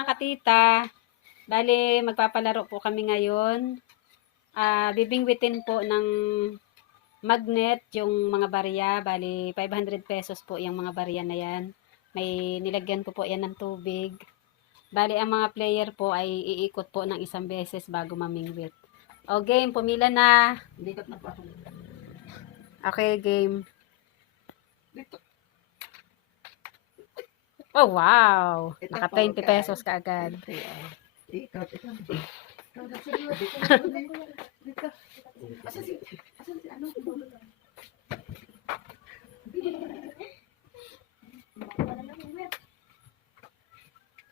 Mga katita, bali magpapalaro po kami ngayon. Bibingwitin po ng magnet yung mga barya. Bali 500 pesos po yung mga barya na yan. May nilagyan ko po yan ng tubig. Bali ang mga player po ay iikot po ng isang beses bago mamingwit. O game, pumila na. Okay, game. Oh, wow. Naka 20 pesos ka agad.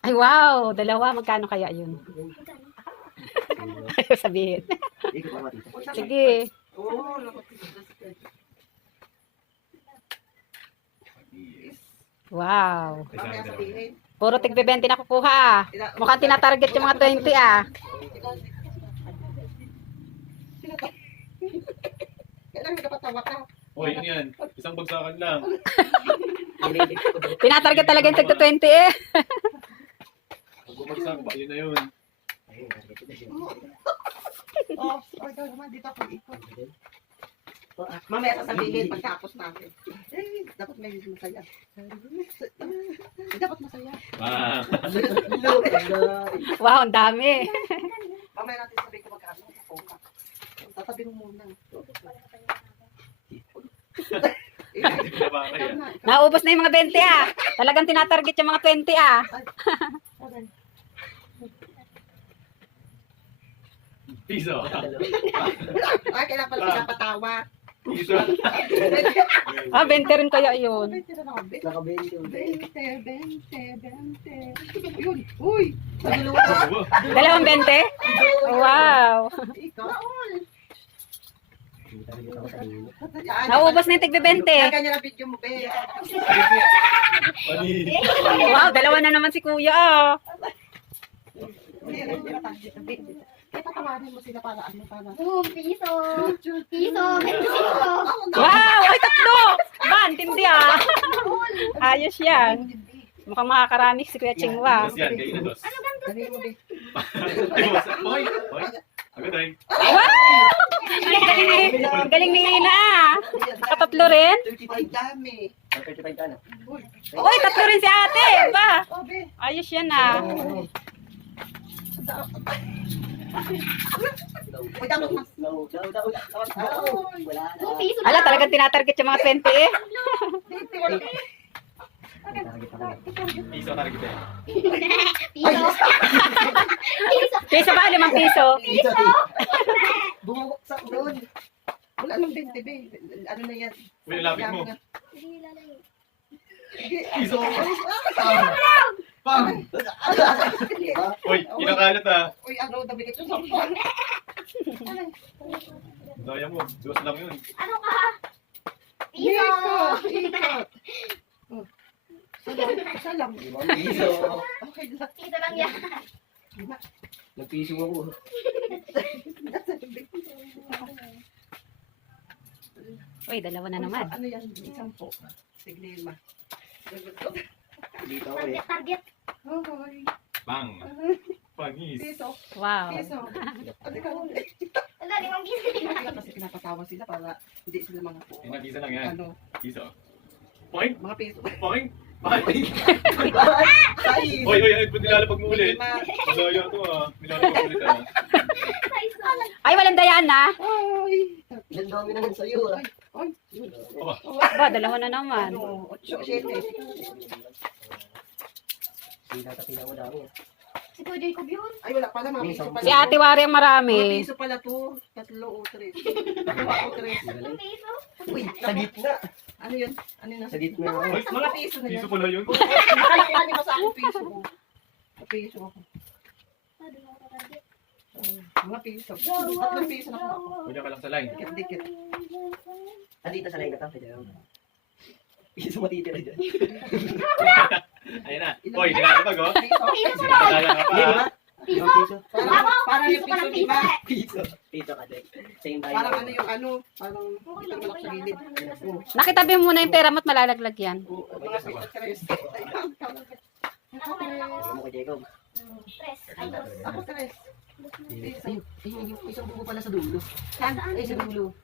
Ay, wow. Dalawa. Magkano kaya yun? Ayaw sabihin. Sige. Wow. Puro tig-20 na kukuha ah. Mukhang tinatarget yung mga 20 ah. Hoy, ano yan? Isang bagsakan lang. Tinatarget talaga yung tig-20 eh. Pag bumagsak pa, yun na yun. Mamaya sasabihin pagkapos natin. Dapat may masaya. Dapat masaya. Ah, Wow, ang dami. Mamaya natin sabihin kung magkano. Tatabi mo muna. hindi ko na ba kaya? Naubos na yung mga 20 ah. Talagang tinatarget yung mga 20 ah. Piso. Ay, kailangan pala pinapatawa. Piso. Ah, 20 rin kaya yun. 20. 20. Yun. Uy! Dalawang 20? Wow. Ikaw. Naubos na yung tig-20. Ganyan ang video mo, be. Pani. Wow, dalawa na naman si kuya ah. Kaya tatawarin mo sila para ano, para. Piso. Piso. 20 piso. Wow, ay tatlo. Ban, tindi ah. Ayos yan. Mukhang makakarami si Kuya Chingwa. Tapos yan, kayo na dos. Dali mo, be. Ay, bumagsak. Hoy, hoy. Agad ay. Wow! Ang galing ni Ina ah. Nakatatlo rin? 35 dami. Uy, tatlo rin si ate. Ba? Oh, be. Ayos yan ah. Uy, dapat mas. 2 piso. Ala, talagang tinatarget yung mga 20 eh. Piso target eh. Piso. Piso. Piso ba? 5 piso. Bumuksak doon. Wala nang 20, be. Ano na yan? Uy, lapit mo. Piso. Pang! Uy, kinakalat ah. Uy, ano, dami ito sa phone. Daya mo, dos lang yun. Ano ka? Piso. Isa lang. Piso. Okay lang. Piso lang yan. Nagpiso ako. Uy, dalawa na naman. Ano yan? Isang po. Sige, ma. Dito ako eh. Target. Hoy. Pang! Pangis! Piso. Wow. Piso. Ano ka huli? Wala, 5 piso. Kaya kasi pinapatawa sila para hindi sila mga po. Mga piso lang yan. Ano? Piso. Point! Mga piso. Point! Point! Ay! Hoy, hoy, hoy, nilalapag mo ulit. Ma. Daya to ah. Nilalapag ulit ah. Ay, walang dayaan na. Ay! Ilan dami na lang sa'yo ah. Ay! Ba, dalawa na naman. Ano? 8, 7. Sinatapin ako dami ah. Si Kuya Jacob yun. Ay, wala pala. Mga piso pala. Si Ate Wari ang Mga marami. piso pala to. 3 o 3. 2 o 3. 2 piso. Uy, Sa gitna. ano yun? Ano yun? Sa gitna. Hoy, Mga piso na piso yan. pala yun. Nakalimutan mo sa akin piso ko. Piso ako. Mga piso. 3 piso na ako. Kunya ka lang sa line. Dikit-dikit. Dito sa line na to. Piso matitira dyan. Ayun na. Hoy, nilalapag oh. Piso. Piso na. Daya ka pa Hindi ah. ba? Piso. Piso. Parang Piso yung ka piso, ng di ba? Piso. Piso ka din. Same tayo. Parang ano yung ano. Parang ito malak sa gilid. Oo. Nakitabi mo muna yung pera mo at malalaglag yan. Mga piso. Ako meron ako. Ano mo kay Jacob? Tres. Ay, dos. Ako tres. Ayun, ayun, yung isang buko pala sa dulo. Saan? Ay, sa dulo.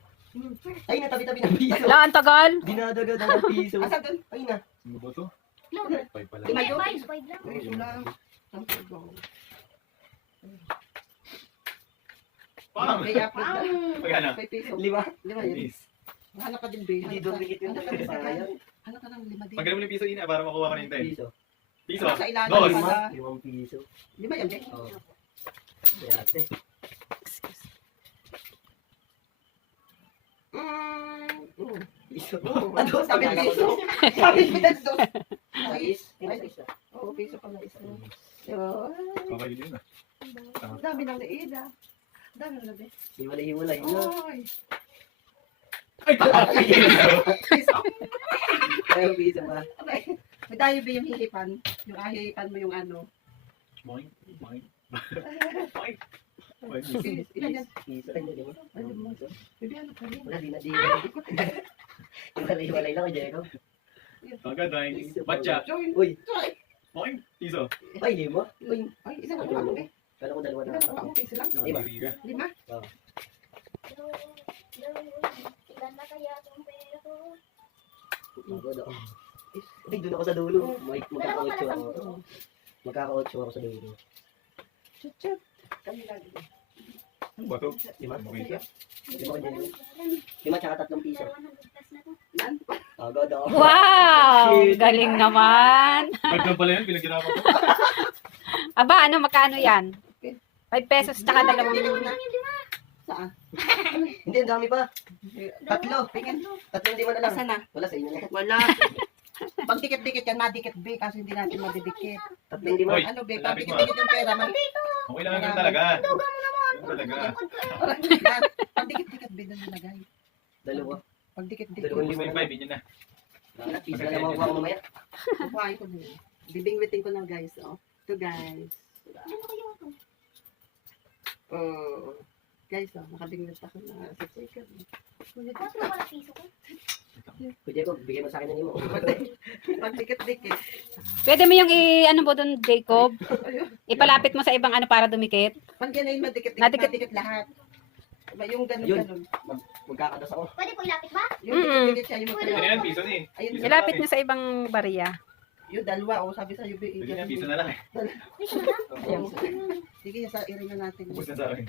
Ay, natabi-tabi ng piso. La, ang tagal. Dinadagat ang piso. Asa doon? Ay na. Ano ba to? Lang. 5 pala. Hindi, Tumayo. five. Five lang. Ay, lang. Ang tagal. Pang! May apat na. Magkano? May piso. 5. 5 yun. Please. Hanap ka din, Be. Hindi doon dikit yung Hanap ka din sa akin. sayang. Hanap ka ng 5 din. Magkano mo yung piso ina para makuha ko na yung 10? Piso. Piso? Sa ilalim Dos. pala. 5 piso. 5 yan, Be. Oo. Dati. Piso. Ano? Sabi piso. Sabi piso. Ayos. Ayos. Oo, piso pala isa. Okay din yun ah. Ang dami ng liida. Ang dami ng labi. Hiwalay-hiwalay. Oy. Ay! Piso. Ay, piso pa. Okay. May tayo ba yung hihipan? Yung ahihipan mo yung ano? Boing. Boing. Boing. Boing. Ilan yan? Piso. Ay, hindi mo. Ano mo? Bibi, ano pa rin? Wala, di na. Hiwalay-hiwalay lang, Jericho. Agad, boing. Batcha. Join. Uy. Boing. Piso. Ay, lima. Uy. Ay, isa ka lang. Eh. Kala ko dalawa na. Ilan pa? Piso lang. Lima. Nakadiri ka. 5? Ilan na kaya itong pera ko? Pagod ako. Ay, doon ako sa dulo. Magkaka-8 ako. Magkaka-8 ako sa dulo. Chup. Kami lagi. Ano ba to? Lima? Makita? Lima ko dyan. Lima tsaka 3 piso. 100 plus na to. Yan. Pagod ako. Wow! Galing naman. Pagka pala yun, pinaghirapan ko. Aba, ano, magkano yan? 5 pesos tsaka 2. Saan? Hindi, ang dami pa. Tatlo. Tingin. 3 lima na lang. Asa na? Wala sa inyo na. Wala. Pag dikit-dikit yan, madikit, Be. Kasi hindi natin madidikit. 3 lima. Hoy, Ano, Be? Pag lapit mo. dikit-dikit yung pera, Okay lang ganun talaga. Ganun talaga. Pag dikit-dikit, Be, doon nilagay. Dalawa. Pag dikit-dikit. Dalawang Gusto yung 5, yun na. Wala, piso na lang makuha ko mamaya. Kukuhain ko din. Bibingwitin ko na, guys. Oh. Ito, guys. Oh. Guys, oh, nakabingwit ako na sa second. Tapos na pala piso ko. Kuya ko, bigay mo sa akin ng limo. Pag dikit-dikit. Pwede mo yung ano po doon, Jacob? Ipalapit mo sa ibang ano para dumikit. Pag yan ay madikit-dikit, Madikit. madikit lahat. Diba, yung Yun. ganun-ganun. Magkakadas ako. Pwede po ilapit ba? Yung dikit-dikit siya, yung Pwede na yan, magkalawa. piso na eh. Ayun, Ilapit mo sa ibang barya. yung dalawa, oh, sabi sa'yo, Be. Pwede na, piso na lang eh. Piso na lang. Ayun. Sige, sa irin na natin. Ubus na sa akin.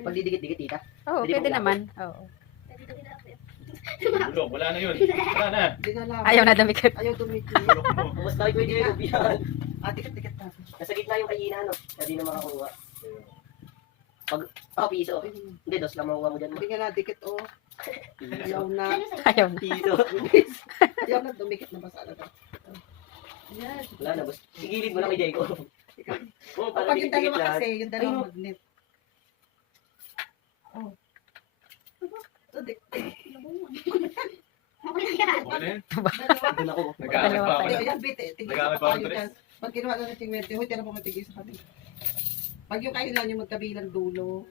Pagdidikit-dikit, tita. Oo, Pwede pwede mo naman. Oo. Pwede ko ilapit. Bulok, wala na yun. Wala na. Hindi na lang. Ayaw na dumikit. Ayaw tumikit. Bulok mo. Kumusta kayo, Kuya Jacob? Yan. Ah, dikit-dikit na. Nasa gitna yung kayina, no? Kaya di na makakuha. Piso. Hindi, dos lang makuha mo dyan. Hindi nga na, dikit, oh. Ayaw na. Ano sa'yo? Ayaw na. Piso. Ayaw na, dumikit na ba sa alaga? Yes. Wala na, boss. Sigilid mo na kay Jacob. Oo, para Pag yung dikit-dikit dalawa lahat. kasi, yung dalawang Ayun. magnet. Oh. So, Okay na yan. Okay na yun. dalawa. Doon ako. Nag-aaral pa ako. Ay, ayan, bit, tingin Nag-aaral sa pa ako, tayo Tres. dyan. Pag kinuha na ng tingwete, huy, tira mo matigil sa kanila. Pag yung kayo lang yung magkabilang dulo,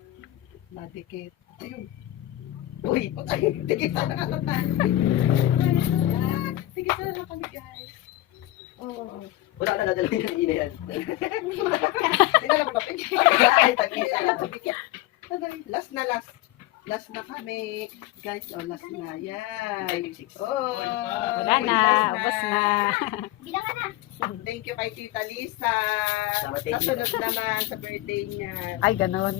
madikit. Ayun. Uy, ay, tigil sa nakalat na. Tigil sa na kami, guys. Oo. Wala na, dadalawin yung ina yan. Tingnan mo ba? Ay, tagisa na. Last na, last. Last na kami. Guys, oh, last na. Yan. Oh, Wala na. last Ubus na. Bilangan na. Thank you kay Tita Lisa. Salamat, thank Sa you. sunod naman sa birthday niya. Ay, ganon.